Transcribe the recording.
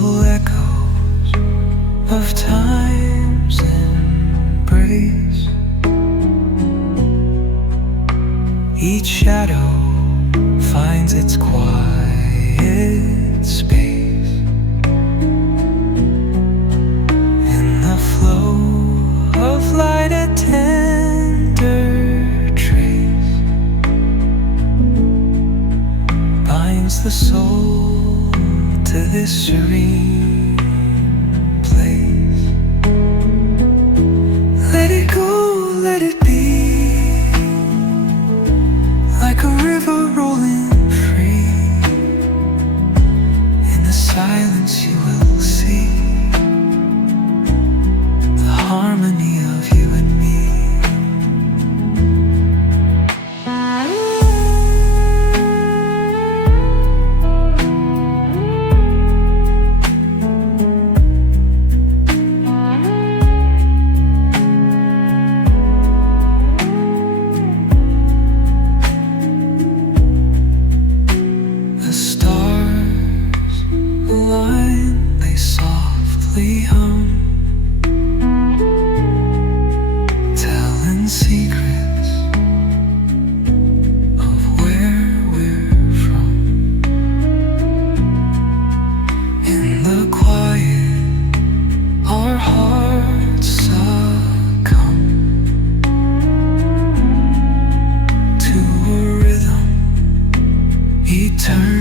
Gentle echoes of time's embrace. Each shadow finds its quiet space. In the flow of light, a tender trace binds the soul to this serene place. Let it go, let it be, like a river rolling free. In the silence you will see the harmony of you and me. The stars align, they softly hum, telling secrets of where we're from. In the quiet, our hearts succumb to a rhythm eternal.